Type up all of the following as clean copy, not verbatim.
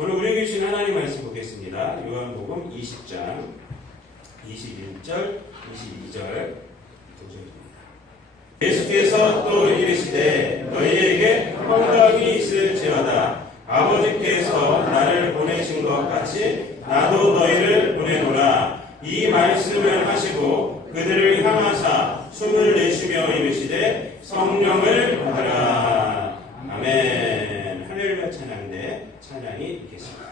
오늘 우리에게 주신 하나님 말씀 보겠습니다. 요한복음 20장 21절, 22절 동절입니다. 예수께서 또 이르시되 너희에게 평강이 있을지어다. 아버지께서 나를 보내신 것 같이 나도 너희를 보내노라. 이 말씀을 하시고 그들을 향하사 숨을 내쉬며 이르시되 성령을 받으라. 아멘. 할렐루야 찬양대 찬양이 있겠습니다.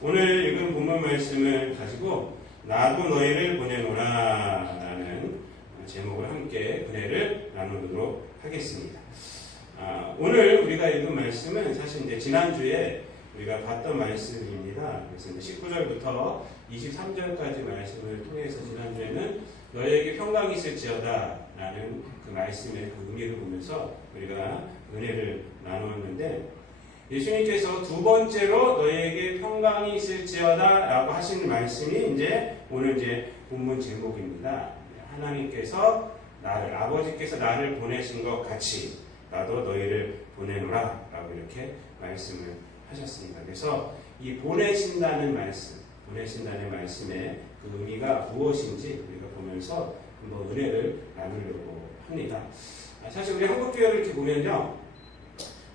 오늘 읽은 본문 말씀을 가지고 나도 너희를 보내노라 라는 제목을 함께 은혜를 나누도록 하겠습니다. 오늘 우리가 읽은 말씀은 사실 이제 지난주에 우리가 봤던 말씀입니다. 그래서 이제 19절부터 23절까지 말씀을 통해서 지난주에는 너희에게 평강이 있을지어다 라는 그 말씀의 그 의미를 보면서 우리가 은혜를 나누었는데, 예수님께서 두 번째로 너희에게 평강이 있을지어다 라고 하신 말씀이 이제 오늘 이제 본문 제목입니다. 하나님께서 아버지께서 나를 보내신 것 같이 나도 너희를 보내노라 라고 이렇게 말씀을 하셨습니다. 그래서 이 보내신다는 말씀의 그 의미가 무엇인지 우리가 보면서 한번 은혜를 나누려고 합니다. 사실 우리 한국교회를 이렇게 보면요,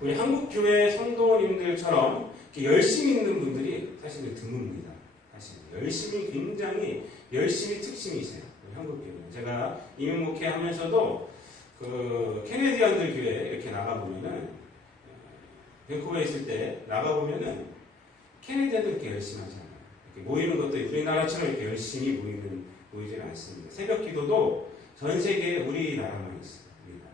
우리 한국교회 성도님들처럼 이렇게 열심히 있는 분들이 사실은 드뭅니다. 사실 굉장히 열심히 특징이 있어요. 우리 한국교회. 제가 이민 목회하면서도 그 캐네디언들 교회 이렇게 나가 보면은 밴쿠버에 있을 때 나가보면은 캐네디아도 이렇게 열심히 하잖아요. 이렇게 모이는 것도 우리나라처럼 이렇게 열심히 보이진 않습니다. 새벽 기도도 전 세계에 우리나라만 있어요. 우리나라.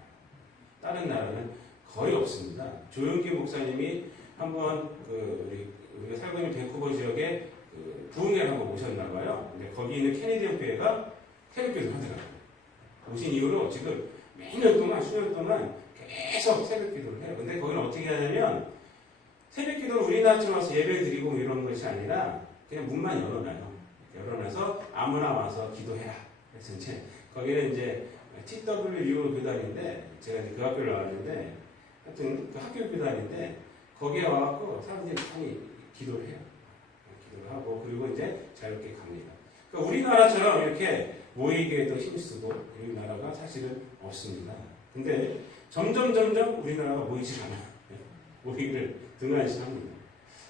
다른 나라는 거의 없습니다. 조용기 목사님이 한번 우리가 살고 있는 밴쿠버 지역에 부흥회를 한번 오셨나 봐요. 근데 거기 있는 캐네디언 교회가 새벽 기도를 하더라고요. 오신 이후로 지금 매년 동안, 수년 동안 계속 새벽 기도를 해요. 근데 거기는 어떻게 하냐면, 새벽 기도를 우리나라처럼 와서 예배 드리고 이런 것이 아니라, 그냥 문만 열어놔요. 열어놔서 아무나 와서 기도해라. 그래서 이제, 거기는 이제 TWU 교단인데, 제가 이제 그 학교를 나왔는데, 하여튼 그 학교 교단인데, 거기에 와갖고 사람들이 많이 기도를 해요. 기도를 하고, 그리고 이제 자유롭게 갑니다. 그러니까 우리나라처럼 이렇게 모이기에도 힘쓰고, 우리나라가 사실은 없습니다. 근데 점점 우리나라가 모이질 않아요. 모이기를 등한시합니다.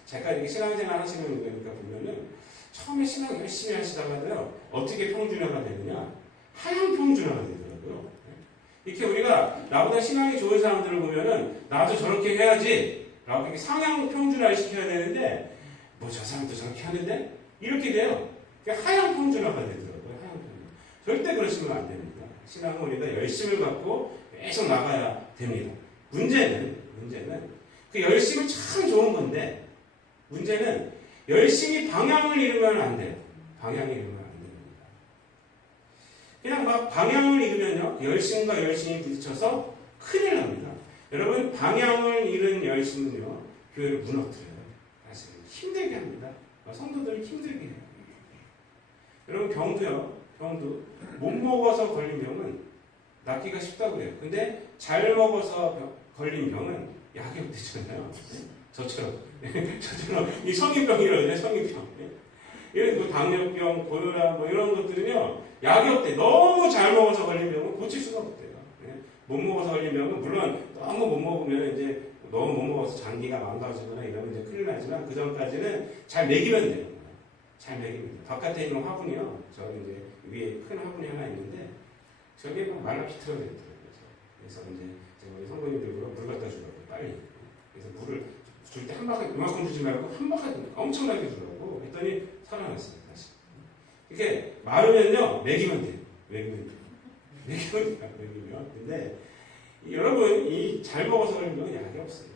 잠깐 이렇게 신앙생활 하시는 거니까 보면은 처음에 신앙 열심히 하시다가요 어떻게 평준화가 되느냐? 하향 평준화가 되더라고요. 이렇게 우리가 나보다 신앙이 좋은 사람들을 보면은 나도 저렇게 해야지 라고 이렇게 상향 평준화를 시켜야 되는데 뭐 저 사람도 저렇게 하는데 이렇게 돼요. 하향 평준화가 되더라고요. 하향 평준화. 절대 그러시면 안 됩니다. 신앙은 우리가 열심을 갖고 계속 나가야 됩니다. 문제는 그 열심은 참 좋은 건데 문제는 열심히 방향을 잃으면 안 돼요. 방향을 잃으면 안 됩니다. 그냥 막 방향을 잃으면요 열심과 열심이 부딪혀서 큰일 납니다. 여러분 방향을 잃은 열심은요 교회를 무너뜨려요. 사실 힘들게 합니다. 성도들을 힘들게 해요. 여러분 병도 못 먹어서 걸린 병은 낫기가 쉽다고 그래요. 근데 잘 먹어서 걸린 병은 약이 없대잖아요. 저처럼 이 성인병이라고 성인병. 이런 뭐 당뇨병, 고혈압 뭐 이런 것들은요 약이 없대. 너무 잘 먹어서 걸린 병은 고칠 수가 없대요. 못 먹어서 걸린 병은 물론 너무 못 먹으면 이제 너무 못 먹어서 장기가 망가지거나 이러면 이제 큰일 나지만 그 전까지는 잘 먹이면 돼요. 잘 먹이면 돼요. 바깥에 있는 화분이요. 저기 이제 위에 큰 화분이 하나 있는데 저게 막 말라 비틀어야 되더라고요. 그래서 이제 제가 우리 성도님들로 물 갖다 주라고 빨리. 그래서 물을 줄 때 한 바가지 이만큼 주지 말고 한 바가지 엄청나게 주라고 했더니 살아났어요. 다시. 이렇게 마르면요 먹이면 돼요. 먹이면. 근데 여러분 이 잘 먹어서 그런 경우는 약이 없어요.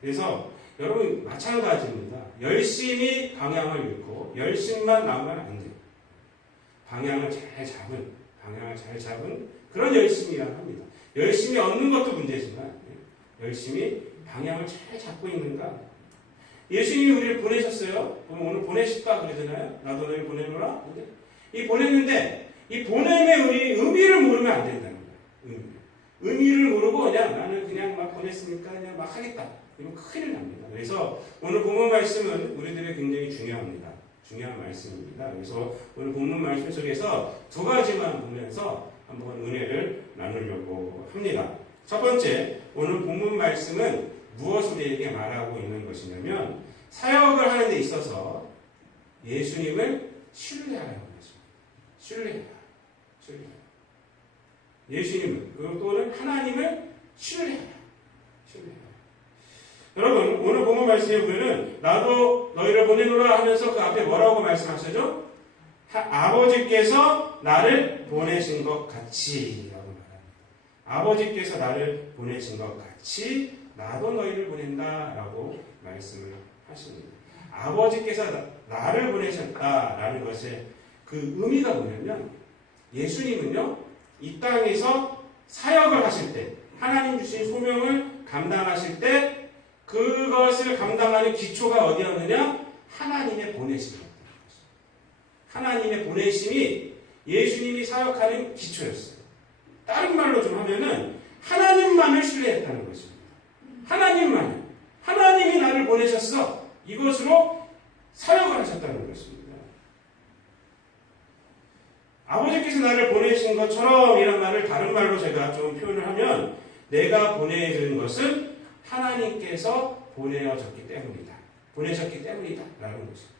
그래서 여러분 마찬가지입니다. 열심히 방향을 잃고 열심만 나오면 안 돼요. 방향을 잘 잡은 그런 열심이라고 합니다. 열심히 얻는 것도 문제지만 열심히 방향을 잘 잡고 있는가? 예수님이 우리를 보내셨어요. 오늘 보내셨다 그러잖아요. 나도 너를 보내노라. 이 보냈는데 이 보냄의 우리 의미를 모르면 안 된다는 거예요. 의미를 모르고 나는 그냥 막 보냈으니까 그냥 막 하겠다. 이건 큰일 납니다. 그래서 오늘 본문 말씀은 우리들에게 굉장히 중요합니다. 중요한 말씀입니다. 그래서 오늘 본문 말씀 속에서 두 가지만 보면서 한번 은혜를 나누려고 합니다. 첫 번째, 오늘 본문 말씀은 무엇을 우리에게 말하고 있는 것이냐면 사역을 하는 데 있어서 예수님을 신뢰하라는 것입니다. 신뢰해라. 예수님을 또는 하나님을 신뢰해라. 여러분 오늘 본문 말씀에 보면은 나도 너희를 보내노라 하면서 그 앞에 뭐라고 말씀하시죠? 아버지께서 나를 보내신 것 같이 라고 말합니다. 아버지께서 나를 보내신 것 같이 나도 너희를 보낸다 라고 말씀을 하십니다. 아버지께서 나를 보내셨다라는 것의 그 의미가 뭐냐면 예수님은요 이 땅에서 사역을 하실 때 하나님 주신 소명을 감당하실 때 그것을 감당하는 기초가 어디였느냐? 하나님의 보내심이었다. 하나님의 보내심이 예수님이 사역하는 기초였어요. 다른 말로 좀 하면은 하나님만을 신뢰했다는 것입니다. 하나님이 나를 보내셨어. 이것으로 사역을 하셨다는 것입니다. 아버지께서 나를 보내신 것처럼 이런 말을 다른 말로 제가 좀 표현을 하면 내가 보내준 것은 하나님께서 보내셨기 때문이다. 라는 것입니다.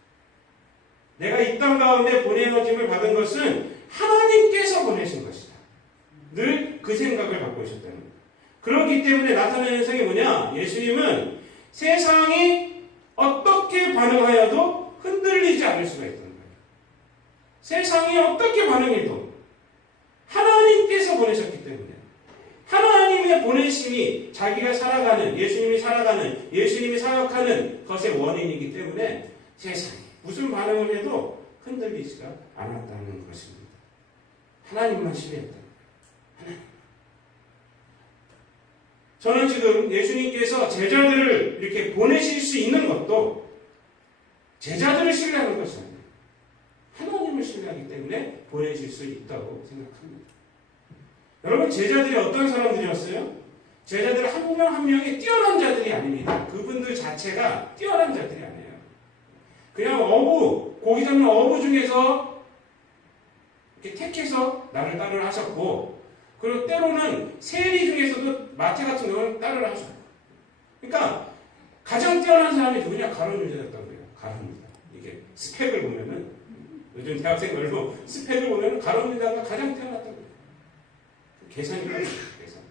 내가 이 땅 가운데 보내어짐을 받은 것은 하나님께서 보내신 것이다. 늘 그 생각을 갖고 있었다는 거예요. 그렇기 때문에 나타나는 현상이 뭐냐? 예수님은 세상이 어떻게 반응하여도 흔들리지 않을 수가 있다는 거예요. 세상이 어떻게 반응해도 하나님께서 보내셨기 때문에 하나님의 보내심이 자기가 살아가는, 예수님이 살아가는, 예수님이 사역하는 것의 원인이기 때문에 세상이 무슨 반응을 해도 흔들리지가 않았다는 것입니다. 하나님만 신뢰했다. 하나님. 저는 지금 예수님께서 제자들을 이렇게 보내실 수 있는 것도 제자들을 신뢰하는 것이 아니에요. 하나님을 신뢰하기 때문에 보내실 수 있다고 생각합니다. 여러분, 제자들이 어떤 사람들이었어요? 제자들 한 명 한 명이 뛰어난 자들이 아닙니다. 그분들 자체가 뛰어난 자들이 아니에요. 그냥 고기 잡는 어부 중에서 이렇게 택해서 나를 따르라 하셨고, 그리고 때로는 세리 중에서도 마태 같은 경우는 따르라 하셨고. 그러니까 가장 뛰어난 사람이 누구냐? 가룟 유다였다고 해요. 가룟 유다. 이게 스펙을 보면은, 요즘 대학생들도 스펙을 보면은 가룟 유다가 가장 뛰어났다고 해요. 계산이라고 해요. 계산.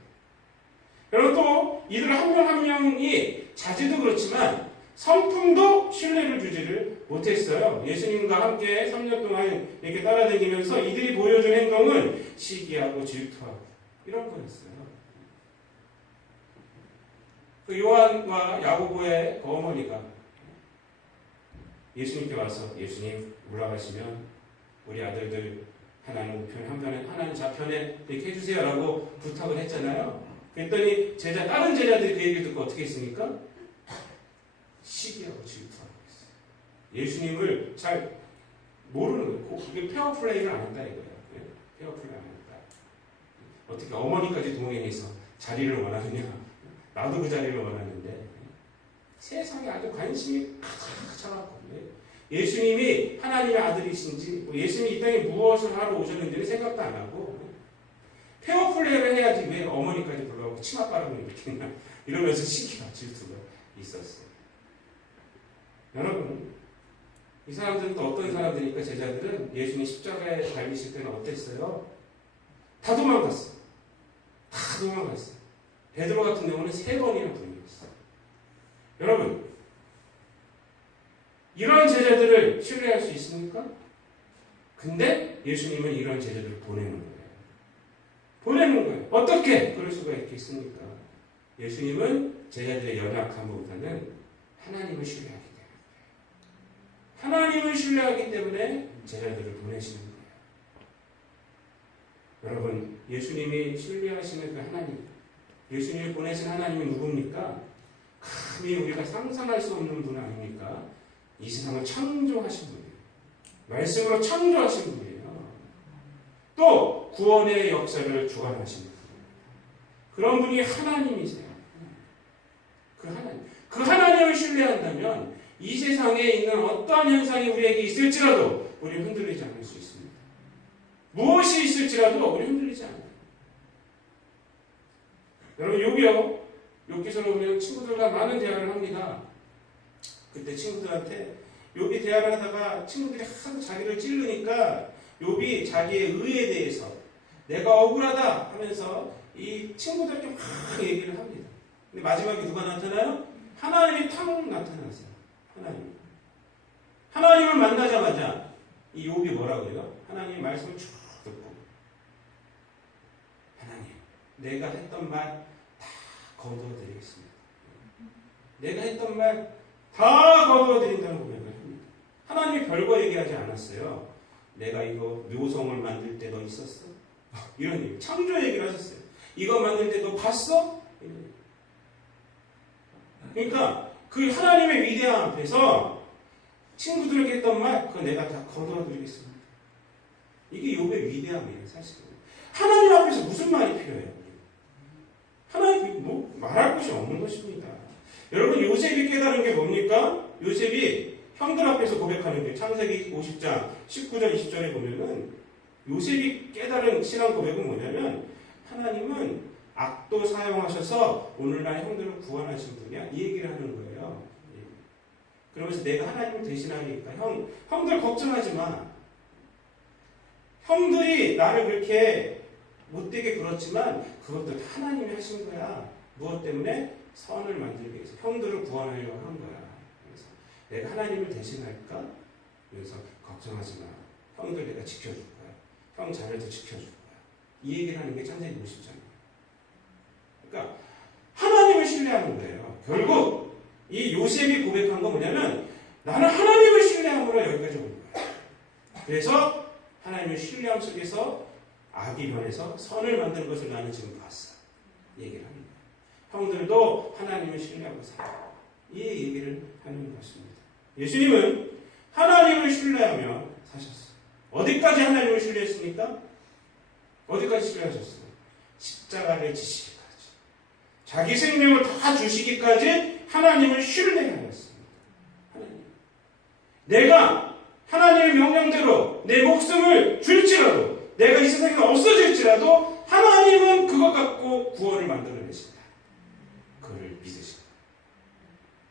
그리고 또 이들 한 명 한 명이 자제도 그렇지만 성품도 신뢰를 주지를 못했어요. 예수님과 함께 3년 동안 이렇게 따라다니면서 이들이 보여준 행동은 시기하고 질투하고 이런 거였어요. 그 요한과 야고보의 어머니가 예수님께 와서 예수님 올라가시면 우리 아들들 하나는 우편, 하나는 좌편에 이렇게 해주세요라고 부탁을 했잖아요. 그랬더니 다른 제자들이 그 얘기를 듣고 어떻게 했습니까? 시기하고 질투하고 있어요. 예수님을 잘 모르는 거예요. 그게 페어 플레이를 안 한다 이거예요. 페어 플레이 안 한다. 어떻게 어머니까지 동행해서 자리를 원하느냐? 나도 그 자리를 원하는데 세상에 아주 관심이 가득 차갖고 예수님이 하나님의 아들이신지 예수님이 이 땅에 무엇을 하러 오셨는지는 생각도 안 하고 페어 플레이를 해야지 왜 어머니까지 불러가고 치맛바람을 일으키냐 이러면서 시기와 질투가 있었어요. 여러분, 이 사람들은 또 어떤 사람들이니까 제자들은 예수님 십자가에 달리실 때는 어땠어요? 다 도망갔어요. 다 도망갔어요. 베드로 같은 경우는 3번이나 도망갔어요. 여러분, 이런 제자들을 신뢰할 수 있습니까? 근데 예수님은 이런 제자들을 보내는 거예요. 보내는 거예요. 어떻게 그럴 수가 있겠습니까? 예수님은 제자들의 연약함보다는 하나님을 신뢰하기 때문에 하나님을 신뢰하기 때문에 제자들을 보내시는 거예요. 여러분, 예수님이 신뢰하시는 그 하나님, 예수님을 보내신 하나님이 누굽니까? 감히 우리가 상상할 수 없는 분 아닙니까? 이 세상을 창조하신 분이에요. 말씀으로 창조하신 분이에요. 또 구원의 역사를 주관하신 분이에요. 그런 분이 하나님이세요. 그 하나님을 신뢰한다면 이 세상에 있는 어떠한 현상이 우리에게 있을지라도 우리는 흔들리지 않을 수 있습니다. 무엇이 있을지라도 우리는 흔들리지 않아요. 여러분, 욥기서로 보면 친구들과 많은 대화를 합니다. 그때 친구들한테 욥이 대화를 하다가 친구들이 하도 자기를 찌르니까 욥이 자기의 의에 대해서 내가 억울하다 하면서 이 친구들에게 막 얘기를 합니다. 근데 마지막에 누가 나타나요? 하나님이 탁 나타나세요. 하나님을 만나자마자 이 욥이 뭐라고 해요? 하나님의 말씀을 쭉 듣고 하나님, 내가 했던 말 다 거두어드리겠습니다. 내가 했던 말 다 거두어드린다는 고백을 합니다. 하나님이 별거 얘기하지 않았어요. 내가 이거 묘성을 만들 때 너 있었어? 이런 얘기, 창조 얘기를 하셨어요. 이거 만들 때 너 봤어? 그러니까 그 하나님의 위대함 앞에서 친구들에게 했던 말, 그거 내가 다 거두어드리겠습니다. 이게 욥의 위대함이에요, 사실은. 하나님 앞에서 무슨 말이 필요해요? 하나님 말할 것이 없는 것입니다. 여러분, 요셉이 깨달은 게 뭡니까? 요셉이 형들 앞에서 고백하는 게 창세기 50장 19절 20절에 보면은 요셉이 깨달은 신앙 고백은 뭐냐면 하나님은 악도 사용하셔서 오늘날 형들을 구원하신 분이야. 이 얘기를 하는 거예요. 그러면서 내가 하나님을 대신하니까 형들 걱정하지 마. 형들이 나를 그렇게 못되게 그렇지만 그것도 하나님이 하신 거야. 무엇 때문에? 선을 만들기 위해서. 형들을 구원하려고 한 거야. 그래서 내가 하나님을 대신할까? 그래서 걱정하지 마. 형들 내가 지켜줄 거야. 형 자녀도 지켜줄 거야. 이 얘기를 하는 게 창세기 50장이에요. 그러니까 하나님을 신뢰하는 거예요. 결국 이 요셉이 고백한 건 뭐냐면 나는 하나님을 신뢰함으로 여기까지 온 거야. 그래서 하나님의 신뢰함 속에서 악이 변해서 선을 만든 것을 나는 지금 봤어. 얘기를 하는 거예요. 형들도 하나님을 신뢰하고 살아. 이 얘기를 하는 것입니다. 예수님은 하나님을 신뢰하며 사셨어요. 어디까지 하나님을 신뢰했습니까? 어디까지 신뢰하셨어요? 십자가를 지시기까지. 자기 생명을 다 주시기까지 하나님을 신뢰하였습니다. 하나님. 내가 하나님의 명령대로 내 목숨을 줄지라도 내가 이 세상에 없어질지라도 하나님은 그것 갖고 구원을 만들어내신다. 그를 믿으신다.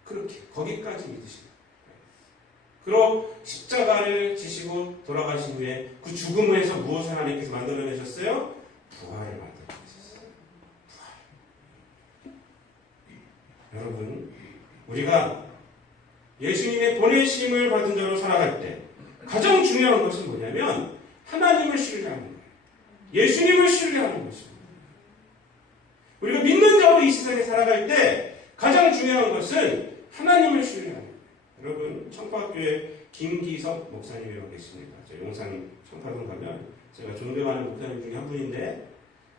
그렇게 거기까지 믿으신다. 그리고 십자가를 지시고 돌아가신 후에 그 죽음에서 무엇을 하나님께서 만들어내셨어요? 부활을 만들어내셨어요. 부활. 여러분, 우리가 예수님의 보내심을 받은 자로 살아갈 때 가장 중요한 것은 뭐냐면 하나님을 신뢰하는 거예요. 예수님을 신뢰하는 것입니다. 우리가 믿는 자로 이 세상에 살아갈 때 가장 중요한 것은 하나님을 신뢰하는 거예요. 여러분, 청파학교에 김기석 목사님이라고 계십니다. 저 용산 청파동 가면 제가 존경하는 목사님 중에 한 분인데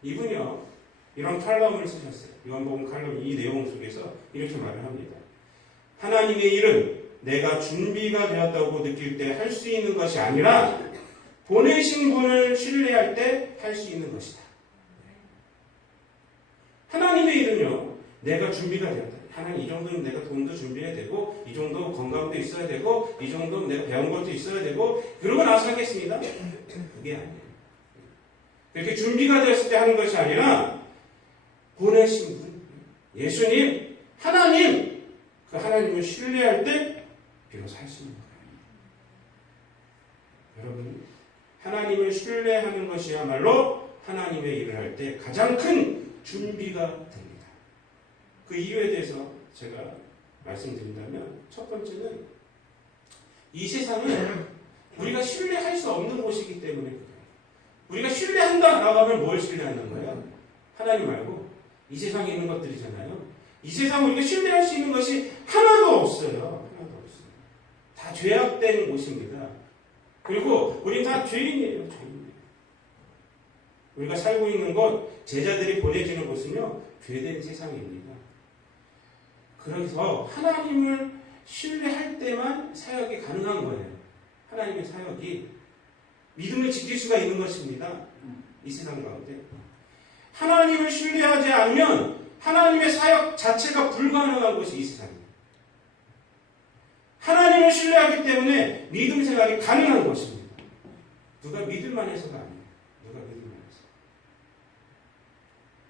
이분이요 이런 칼럼을 쓰셨어요. 요한복음 칼럼 이 내용 속에서 이렇게 말을 합니다. 하나님의 일은 내가 준비가 되었다고 느낄 때 할 수 있는 것이 아니라 보내신 분을 신뢰할 때 할 수 있는 것이다. 하나님의 일은요, 내가 준비가 되었다. 하나님 이 정도는 내가 돈도 준비해야 되고, 이 정도 건강도 있어야 되고, 이 정도는 내가 배운 것도 있어야 되고, 그러고 나서 하겠습니다. 그게 아니에요. 그렇게 준비가 되었을 때 하는 것이 아니라 보내신 분, 예수님, 하나님, 그 하나님을 신뢰할 때 비로소 할 수 있는 거예요. 여러분, 하나님을 신뢰하는 것이야말로 하나님의 일을 할 때 가장 큰 준비가 됩니다. 그 이유에 대해서 제가 말씀드린다면 첫 번째는 이 세상은 우리가 신뢰할 수 없는 곳이기 때문에 그래요. 우리가 신뢰한다라고 하면 뭘 신뢰하는 거예요? 하나님 말고 이 세상에 있는 것들이잖아요. 이 세상 우리가 신뢰할 수 있는 것이 하나도 없어요. 하나도 없어요. 다 죄악된 곳입니다. 그리고 우리는 다 죄인이에요. 죄인이에요. 우리가 살고 있는 곳, 제자들이 보내지는 곳은요, 죄된 세상입니다. 그래서 하나님을 신뢰할 때만 사역이 가능한 거예요. 하나님의 사역이 믿음을 지킬 수가 있는 것입니다. 이 세상 가운데. 하나님을 신뢰하지 않으면 하나님의 사역 자체가 불가능한 것이 이 세상입니다. 하나님을 신뢰하기 때문에 믿음 생활이 가능한 것입니다. 누가 믿을만 해서가 아니에요. 누가 믿을만 해서.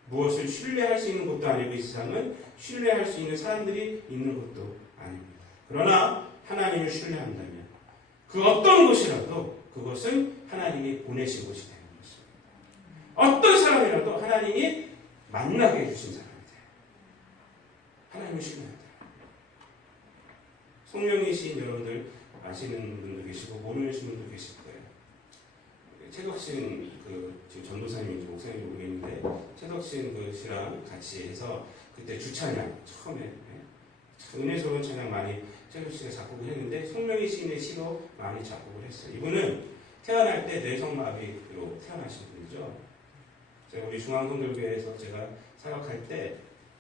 무엇을 신뢰할 수 있는 것도 아니고 이 세상은 신뢰할 수 있는 사람들이 있는 것도 아닙니다. 그러나 하나님을 신뢰한다면 그 어떤 곳이라도 그것은 하나님이 보내신 곳이 되는 것입니다. 어떤 사람이라도 하나님이 만나게 해주신 사람이 돼요. 하나님을 신뢰한다. 송명희 시인 여러분들 아시는 분도 계시고 모르시는 분도 계실 거예요. 최덕신 지금 전도사님인지 목사님인지 모르겠는데 최덕신 그 씨랑 같이 해서 그때 주찬양 처음에 은혜스러운 찬양 많이 최덕신 씨가 작곡을 했는데 송명희 시인의 시로 많이 작곡을 했어요. 이분은 태어날 때 뇌성마비로 태어나신 분이죠. 제가 우리 중앙성결교회에서 제가 사역할 때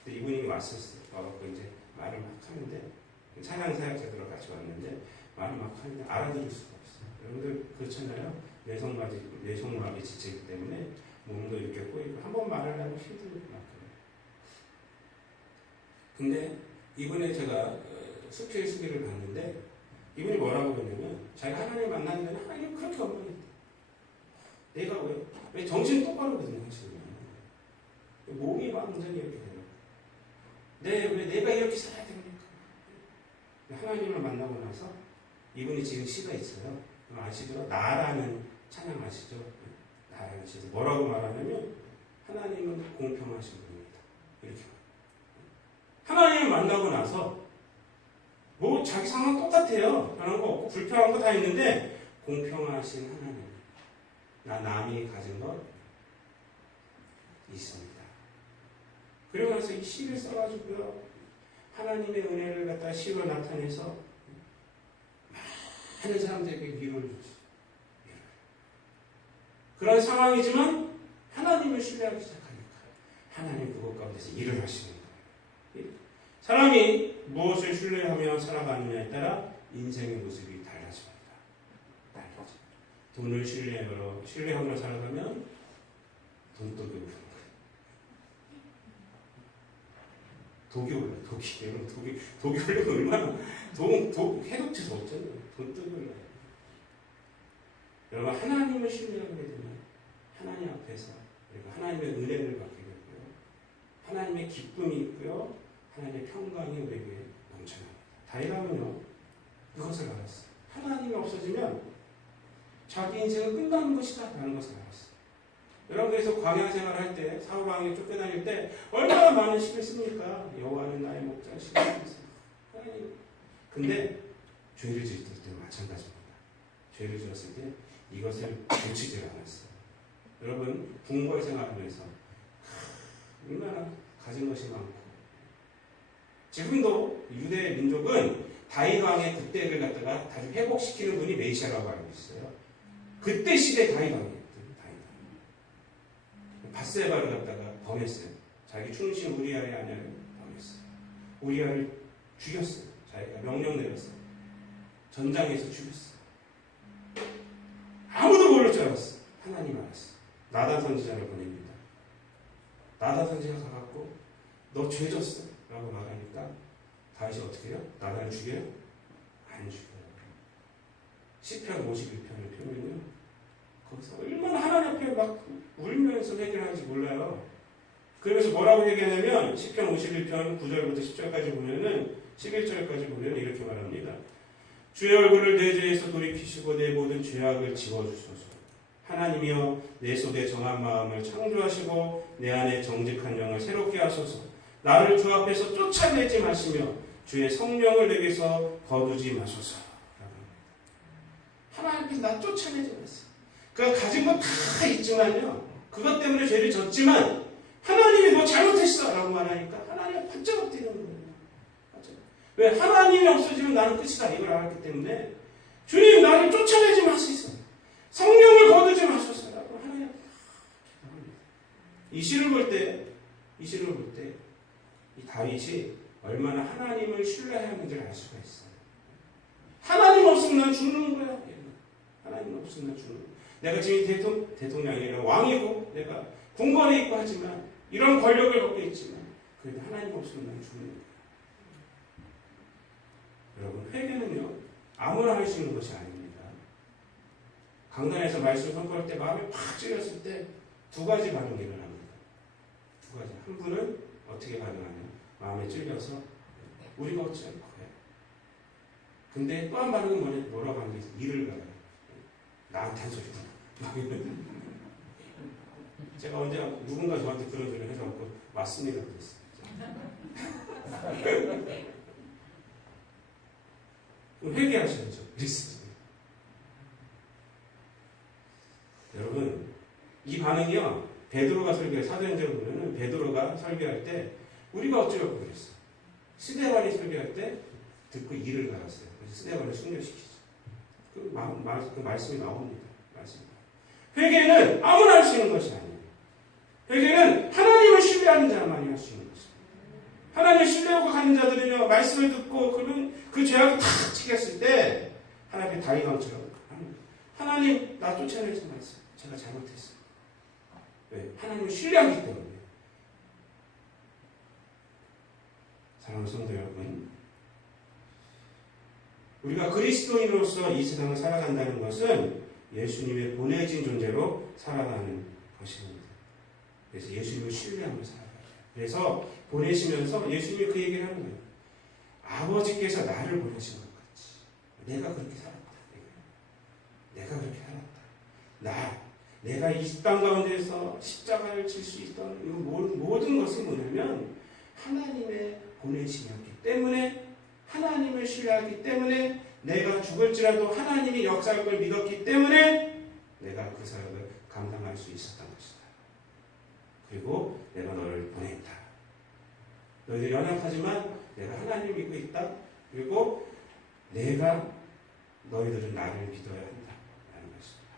이분이 왔었어요. 와갖고 이제 말을 막 하는데 찬양 사역자들과 같이 왔는데 말을 막 하는데 알아들을 수가 없어요. 여러분들 그렇잖아요. 뇌성마비 지체이기 때문에 몸도 이렇게 꼬이고 한 번 말하려면 힘들 만큼. 근데 이번에 제가 숙회 수기를 봤는데 이분이 뭐라고 그러냐면 자기가 하나님 만나는 데는 하나님 그렇게 없는데 내가 왜 정신이 똑바로 듣는 것이냐. 몸이 완전히 이렇게 돼요. 왜 내가 이렇게 살아야 됩니까? 하나님을 만나고 나서 이분이 지금 시가 있어요. 아시죠? 나라는 찬양 아시죠? 다양하시죠. 뭐라고 말하냐면 하나님은 공평하신 분입니다. 이렇게 하나님을 만나고 나서 뭐 자기 상황 똑같아요. 변한 거 없고 불평한 거 다 있는데 공평하신 하나님. 나 남이 가진 것 있습니다. 그리고 나서 이 시를 써가지고요. 하나님의 은혜를 갖다 시로 나타내서 많은 사람들에게 위로를 줬어요. 그런 상황이지만 하나님을 신뢰하기 시작하니까 하나님 그것 가운데서 일을 하시는 거예요. 사람이 무엇을 신뢰하며 살아가느냐에 따라 인생의 모습이 달라집니다. 돈을 신뢰하며 살아가면 돈독이 오르는 거예요. 독이 올라요. 독이 올리면 얼마나 해독제도 없잖아요. 돈독이 올라요. 여러분 하나님을 신뢰하게 되면 하나님 앞에서 그리고 하나님의 은혜를 받게 되고요. 하나님의 기쁨이 있고요. 하나님의 평강이 우리에게 넘쳐납니다. 다윗은요 이것을 알았어요. 하나님이 없어지면 자기 인생은 끝나는 것이다 라는 것을 알았어요. 여러분 그래서 광야 생활할 때 사후방에 쫓겨다닐 때 얼마나 많은 시를 씁니까? 여호와는 나의 목자 시를 씁니다. 하나님. 근데 죄를 지을 때 마찬가지입니다. 죄를 지었을 때 이것을 고치지 않았어요. 여러분 궁궐 생활하면서 얼마나 가진 것이 많고 지금도 유대 민족은 다윗 왕의 그때를 갖다가 다시 회복시키는 분이 메시아라고 알고 있어요. 그때 시대 다윗 왕이었어요. 밧세바를 갖다가 범했어요. 자기 충신 우리아의 아내를 범했어요. 우리아를 죽였어요. 자기가 명령 내렸어요. 전장에서 죽였어요. 아무도 모를 줄 알았어. 하나님 알았어. 나단 선지자를 보냅니다. 나단 선지자가 가갖고 너 죄 졌어 라고 말하니까 다윗이 어떻게 해요? 나단을 죽여요? 안 죽여요. 시편 51편을 펴면요 거기서 얼마나 하나님 앞에 막 울면서 회개를 하는지 몰라요. 그러면서 뭐라고 얘기하냐면 시편 51편 9절부터 10절까지 보면은 11절까지 보면 이렇게 말합니다. 주의 얼굴을 내 죄에서 돌이키시고 내 모든 죄악을 지워주소서. 하나님이여 내 속에 정한 마음을 창조하시고 내 안에 정직한 영을 새롭게 하소서. 나를 주 앞에서 쫓아내지 마시며 주의 성령을 내게서 거두지 마소서. 하나님께서 나 쫓아내지 마세요. 그가 가진 건 다 있지만요. 그것 때문에 죄를 졌지만 하나님이 너 잘못했어 라고 말하니까 하나님이 반짝 뛰는 거예요. 왜? 하나님이 없어지면 나는 끝이다 이걸 알았기 때문에 주님 나를 쫓아내지 마소서. 성령을 거두지 마소서 라고 하나님 이 시를 볼 때 이 다윗이 얼마나 하나님을 신뢰하는지를 알 수가 있어요. 하나님 없으면 난 죽는 거야. 하나님 없으면 난 죽는 거야. 내가 지금 대통령이 아니라 왕이고 내가 궁궐에 있고 하지만 이런 권력을 갖고 있지만 그래도 하나님 없으면 난 죽는 거야. 여러분 회개는요 아무나 할 수 있는 것이 아닙니다. 강단에서 말씀을 선포할 때 마음이 팍 찔렸을 때 두 가지 반응이 일어납니다. 두 가지. 한 분은 어떻게 반응하냐? 마음에 찔려서 우리가 어찌할 거야. 근데 또 한 반응은 뭐라고 하는 게 있어요? 이를 가요. 나한테 한 소리구나. 제가 언제 누군가 저한테 그런 소리를 해서 맞습니다 그랬어요. 회개하셔야죠. 그랬어요. 여러분 이 반응이요 베드로가 설교할 사도행전을 보면은 베드로가 설교할 때 우리가 어쩌려고 그랬어. 스데반이 설교할 때 듣고 이를 갈았어요. 그래서 스데반을 순교시키죠. 그 말씀이 나옵니다. 회개는 아무나 할 수 있는 것이 아니에요. 회개는 하나님을 신뢰하는 자만이 할 수 있는 것입니다. 하나님을 신뢰하고 가는 자들은요 말씀을 듣고 그러면 그 죄악이 탁 치겠을 때 하나님의 다윗왕처럼 하나님 나 쫓아내지 마세요. 제가 잘못했어요. 왜? 하나님을 신뢰하기 때문에. 사랑하는 성도 여러분, 우리가 그리스도인으로서 이 세상을 살아간다는 것은 예수님의 보내진 존재로 살아가는 것입니다. 그래서 예수님을 신뢰하며 살아가요. 그래서 보내시면서 예수님이 그 얘기를 하는 거예요. 아버지께서 나를 보내신 것 같이 내가 그렇게 살았다. 내가 그렇게 살았다. 내가 이 땅 가운데서 십자가를 질 수 있던 이 모든 것이 뭐냐면 하나님의 보내심이었기 때문에, 하나님을 신뢰하기 때문에, 내가 죽을지라도 하나님이 역사할 걸 믿었기 때문에 내가 그 사역을 감당할 수 있었던 것이다. 그리고 내가 너를 보냈다. 너희들이 연약하지만 내가 하나님을 믿고 있다. 그리고 내가 너희들은 나를 믿어야 한다. 라는 것입니다.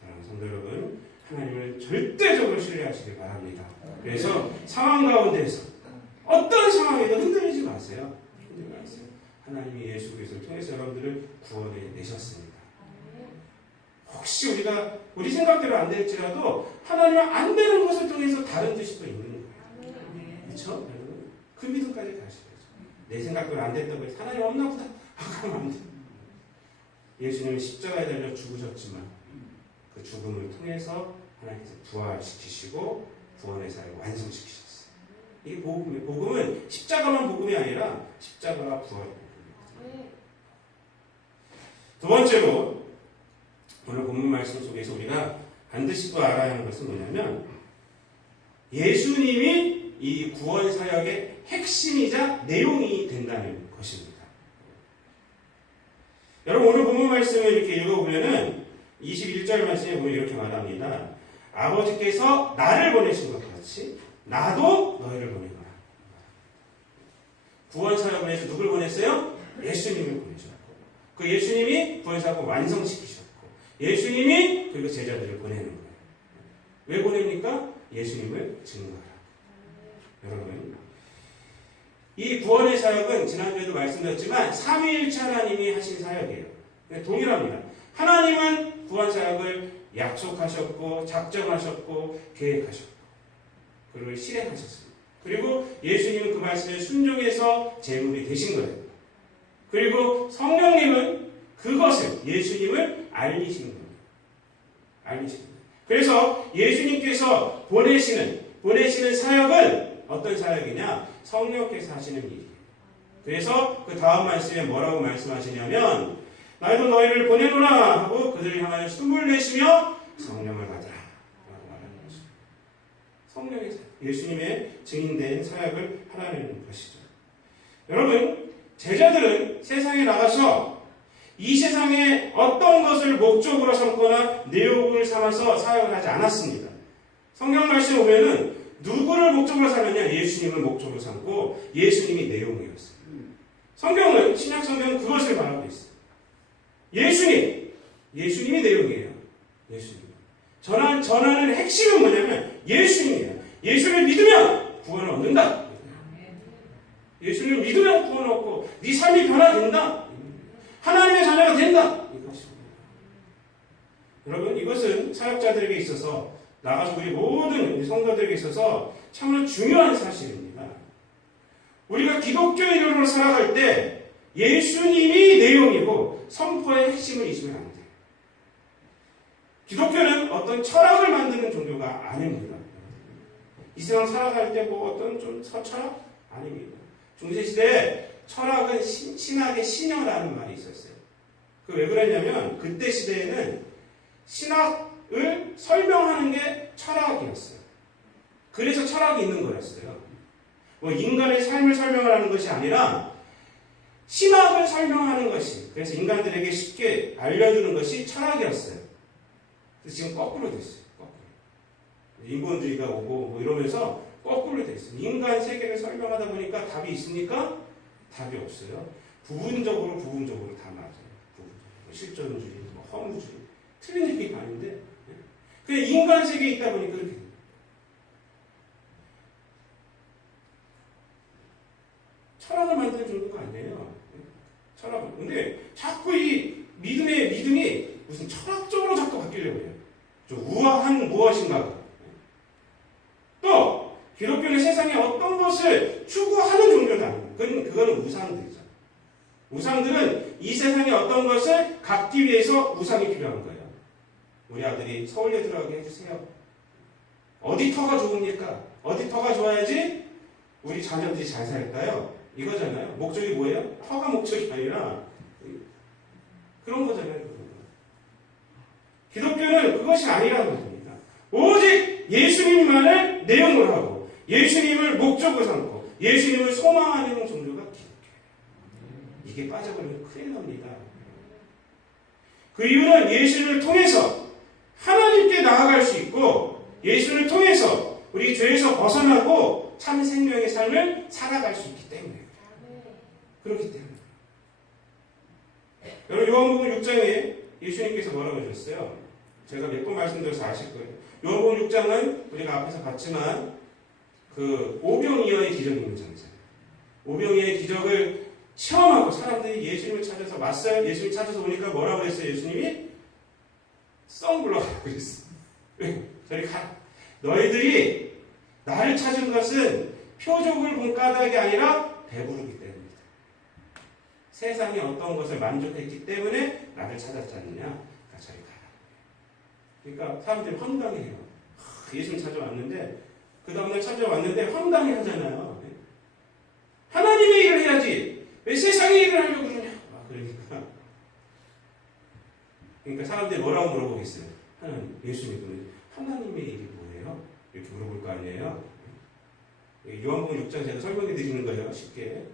사랑하는 성도 여러분, 하나님을 절대적으로 신뢰하시길 바랍니다. 그래서 상황 가운데서 어떤 상황에도 흔들리지 마세요. 흔들리지 마세요. 하나님이 예수 그리스도를 통해서 여러분들을 구원해 내셨습니다. 혹시 우리 생각대로 안 될지라도 하나님은 안 되는 것을 통해서 다른 뜻이 또 있는 거예요. 그렇죠? 여러분? 그 믿음까지 가셔야죠. 내 생각대로 안 됐다고 해서 하나님 없나 보다 하면 안 돼요. 예수님은 십자가에 달려 죽으셨지만 그 죽음을 통해서 하나님께서 부활시키시고 구원의 사역을 완성시키셨어요. 이게 복음이에요. 복음은 십자가만 복음이 아니라 십자가가 부활이 복음이에요. 두 번째로 오늘 본문 말씀 속에서 우리가 반드시 또 알아야 하는 것은 뭐냐면 예수님이 이 구원 사역의 핵심이자 내용이 된다는 것입니다. 여러분 오늘 본문 말씀을 이렇게 읽어보면은 21절 말씀에 보면 이렇게 말합니다. 아버지께서 나를 보내신 것 같이 나도 너희를 보내노라. 구원 사역을 위해서 누굴 보냈어요? 예수님을 보내셨고 그 예수님이 구원 사역을 완성시키셨고 예수님이 그리고 제자들을 보내는 거예요. 왜 보냅니까? 예수님을 증거하라. 여러분 이 구원의 사역은 지난주에도 말씀드렸지만 삼위일체 하나님이 하신 사역이에요. 동일합니다. 하나님은 구원 사역을 약속하셨고 작정하셨고 계획하셨고 그걸 실행하셨습니다. 그리고 예수님은 그 말씀에 순종해서 제물이 되신 거예요. 그리고 성령님은 그것을 예수님을 알리시는 겁니다. 알리시는 거예요. 그래서 예수님께서 보내시는 사역은 어떤 사역이냐? 성령께서 하시는 일이에요. 그래서 그 다음 말씀에 뭐라고 말씀하시냐면 나도 너희를 보내노라 하고 그들을 향하여 숨을 내쉬며 성령을 받으라 라고 말하는 것입니다. 성령의 사역, 예수님의 증인된 사역을 하라는 것이죠. 여러분 제자들은 세상에 나가서 이 세상에 어떤 것을 목적으로 삼거나 내용을 삼아서 사역을 하지 않았습니다. 성경 말씀에 보면은 누구를 목적으로 삼느냐? 예수님을 목적으로 삼고 예수님이 내용이었어요. 성경은 신약 성경은 그것을 말하고 있어요. 예수님이 내용이에요. 예수님. 전하는 핵심은 뭐냐면 예수님이에요. 예수를 믿으면 구원을 얻는다. 예수님을 믿으면 구원을 얻고 네 삶이 변화된다. 하나님의 자녀가 된다. 이것입니다. 여러분 이것은 사역자들에게 있어서 나가서 우리 모든 성도들에게 있어서 참으로 중요한 사실입니다. 우리가 기독교인으로 살아갈 때 예수님이 내용이고 선포의 핵심을 잊으면 안 돼요. 기독교는 어떤 철학을 만드는 종교가 아닙니다. 이 세상 살아갈 때 뭐 어떤 좀 철학? 아닙니다. 중세시대에 철학은 신학의 신여라는 말이 있었어요. 그 왜 그랬냐면 그때 시대에는 신학을 설명하는 게 철학이었어요. 그래서 철학이 있는 거였어요. 뭐 인간의 삶을 설명하는 것이 아니라 신학을 설명하는 것이, 그래서 인간들에게 쉽게 알려주는 것이 철학이었어요. 그래서 지금 거꾸로 됐어요. 거꾸로. 인본주의가 오고 뭐 이러면서 거꾸로 됐어요. 인간 세계를 설명하다 보니까 답이 있습니까? 답이 없어요. 부분적으로 다 맞아요. 실존주의, 허무주의. 틀린 얘기가 아닌데 그냥 인간 세계에 있다 보니 그렇게 됩니다. 철학을 만드는 종교가 아니에요. 철학을. 근데 자꾸 이 믿음이 무슨 철학적으로 자꾸 바뀌려고 해요. 좀 우아한 무엇인가. 또 기독교는 세상에 어떤 것을 추구하는 종교가 아닙니다. 그거는 우상들이죠. 우상들은 이 세상에 어떤 것을 갖기 위해서 우상이 필요한 거예요. 우리 아들이 서울대 들어가게 해주세요. 어디터가 좋습니까? 어디터가 좋아야지 우리 자녀들이 잘 살까요? 이거잖아요. 목적이 뭐예요? 터가 목적이 아니라 그런 거잖아요. 기독교는 그것이 아니라는 겁니다. 오직 예수님만을 내용으로 하고 예수님을 목적으로 삼고 예수님을 소망하는 종교가 기독교예요. 이게 빠져버리면 큰일 납니다. 그 이유는 예수를 통해서 하나님께 나아갈 수 있고 예수를 통해서 우리 죄에서 벗어나고 참 생명의 삶을 살아갈 수 있기 때문에 그렇기 때문에 여러분 요한복음 6장에 예수님께서 뭐라고 하셨어요? 제가 몇 번 말씀드려서 아실 거예요. 요한복음 6장은 우리가 앞에서 봤지만 그 오병이어의 기적이 있는 장이잖아요. 오병이어의 기적을 체험하고 사람들이 예수님을 찾아서 맞서요. 예수님 찾아서 오니까 뭐라고 그랬어요? 예수님이 썩 물러가라고 그랬어요. 저리 가. 너희들이 나를 찾은 것은 표적을 본 까닭이 아니라 배부르기 때문이다. 세상에 어떤 것을 만족했기 때문에 나를 찾았지 않느냐? 그러니까 저리 가라. 그러니까 사람들이 황당해요. 예수님 찾아왔는데 그 다음날 찾아왔는데 황당해 하잖아요. 하나님의 일을 해야지. 왜 세상의 일을 하려고 그러냐? 그러니까 사람들이 뭐라고 물어보겠어요? 하나님, 예수님은 하나님의 일이 뭐예요? 이렇게 물어볼 거 아니에요? 요한복음 6장 제가 설명해 드리는 거예요. 쉽게.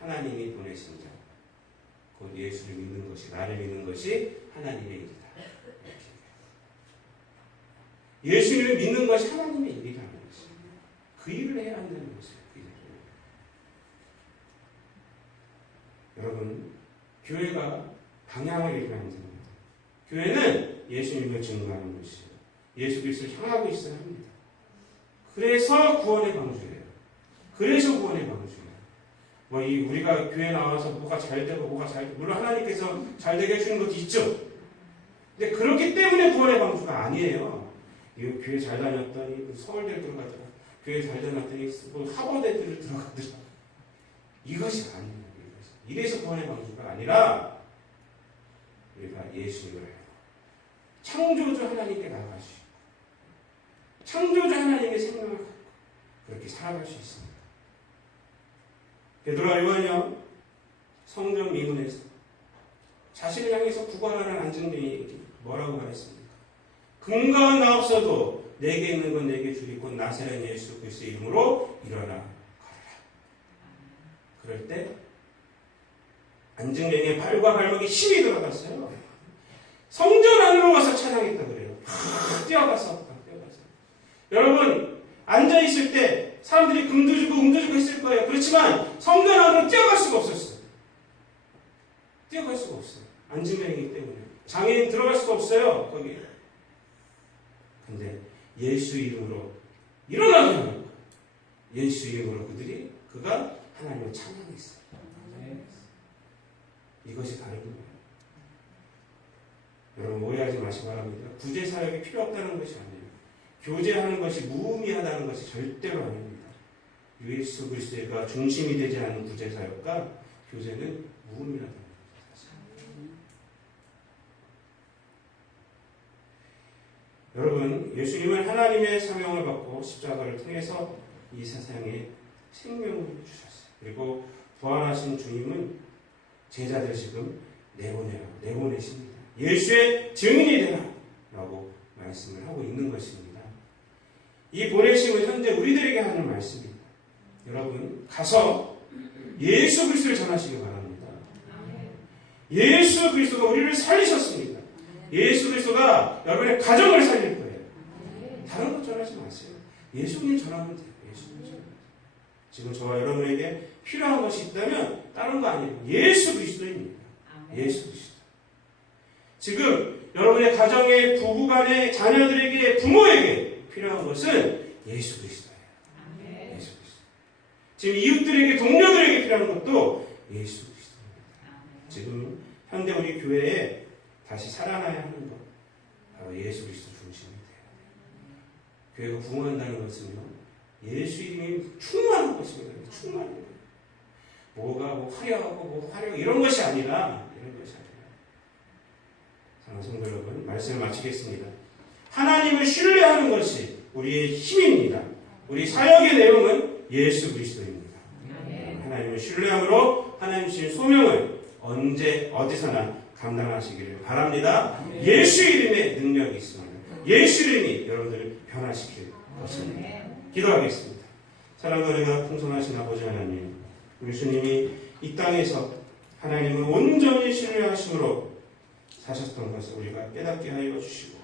하나님이 보내신 자. 곧 예수를 믿는 것이, 나를 믿는 것이 하나님의 일이다. 예수님을 믿는 것이 하나님의 일이라는 것이에요. 그 일을 해야 한다는 것이에요. 여러분, 교회가 방향을 잃으면 안 됩니다. 교회는 예수님을 증거하는 것이에요. 예수 그리스도를 향하고 있어야 합니다. 그래서 구원의 방주예요. 그래서 구원의 방주예요. 우리가 교회 나와서 뭐가 잘 되고 뭐가 잘 되고, 물론 하나님께서 잘 되게 해주는 것도 있죠. 근데 그렇기 때문에 구원의 방주가 아니에요. 이 교회 잘 다녔더니 서울대 들어가더라. 교회 잘 다녔더니 하버드를 들어가더라. 이것이 아니에요. 이래서 구원의 방주가 아니라 우리가 예수님을 알고 창조주 하나님께 나아갈 수 있고 창조주 하나님의 생명을 갖고 그렇게 살아갈 수 있습니다. 베드로와 요한이요 성전 미문에서 자신을 향해서 구걸하는 안증뱅이에게 뭐라고 말했습니까? 금과 나 없어도 내게 있는 건 내게 주리고 나사렛 예수 그리스도의 이름으로 일어나 걸어라. 그럴 때 안증뱅이의 발과 발목에 힘이 들어갔어요. 성전 안으로 가서 찬양했다 그래요. 뛰어가서. 여러분 앉아있을 때 사람들이 금도 주고 음도 주고 했을 거예요. 그렇지만 성전 안으로 뛰어갈 수가 없었어요. 뛰어갈 수가 없어요. 안증뱅이이기 때문에. 장애인 들어갈 수가 없어요. 거기. 근데 예수 이름으로 일어나게 하는 거예요. 예수 이름으로 그가 하나님을 찬양했어요. 이것이 다른 거예요. 여러분 오해하지 마시기 바랍니다. 구제 사역이 필요 없다는 것이 아니에요. 교제하는 것이 무의미하다는 것이 절대로 아닙니다. 예수 그리스도가 중심이 되지 않은 구제 사역과 교제는 무의미하다는 것입니다. 여러분 예수님은 하나님의 사명을 받고 십자가를 통해서 이 세상에 생명을 주셨어요. 그리고 부활하신 주님은 제자들 지금 내보내십니다. 예수의 증인이 되라 라고 말씀을 하고 있는 것입니다. 이 보내심은 현재 우리들에게 하는 말씀입니다. 여러분 가서 예수 그리스도를 전하시기 바랍니다. 예수 그리스도가 우리를 살리셨습니다. 예수 그리스도가 여러분의 가정을 살릴 거예요. 다른 것 전하지 마세요. 예수님 전하면 돼요. 예수님 전하면 돼요. 지금 저와 여러분에게 필요한 것이 있다면 다른 거 아니에요. 예수 그리스도입니다. 예수 그리스도. 지금 여러분의 가정에 부부간에 자녀들에게 부모에게 필요한 것은 예수 그리스도예요. 예수 그리스도. 지금 이웃들에게 동료들에게 필요한 것도 예수 그리스도입니다. 지금 현대 우리 교회에 다시 살아나야 하는 것 바로 예수 그리스도 중심이 돼요. 교회가 부흥한다는 것은요 예수 이름이 충만한 것입니다. 충만한 거예요. 뭐가 화려하고 화려하고 이런 것이 아니라 사랑하는 성도 여러분 말씀을 마치겠습니다. 하나님을 신뢰하는 것이 우리의 힘입니다. 우리 사역의 내용은 예수 그리스도입니다. 하나님을 신뢰함으로 하나님 주신 소명을 언제 어디서나 감당하시기를 바랍니다. 예수 이름의 능력이 있습니다. 예수 이름이 여러분들을 변화시킬 것입니다. 기도하겠습니다. 사랑과 은혜가 풍성하신 아버지 하나님, 우리 주님이 이 땅에서 하나님을 온전히 신뢰하심으로 사셨던 것을 우리가 깨닫게 하여 주시고,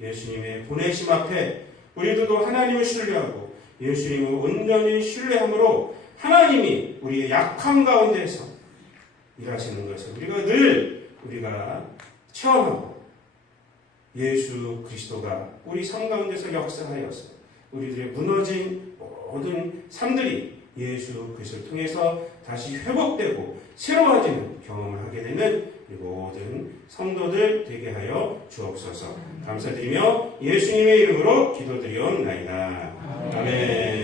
예수님의 보내심 앞에 우리들도 하나님을 신뢰하고 예수님을 온전히 신뢰함으로 하나님이 우리의 약함 가운데서 일하시는 것을 우리가 체험하고, 예수 그리스도가 우리 삶 가운데서 역사하여서 우리들의 무너진 모든 삶들이 예수 그리스도를 통해서 다시 회복되고 새로워지는 경험을 하게 되는 우리 모든 성도들 되게 하여 주옵소서. 감사드리며 예수님의 이름으로 기도드리옵나이다. 아멘.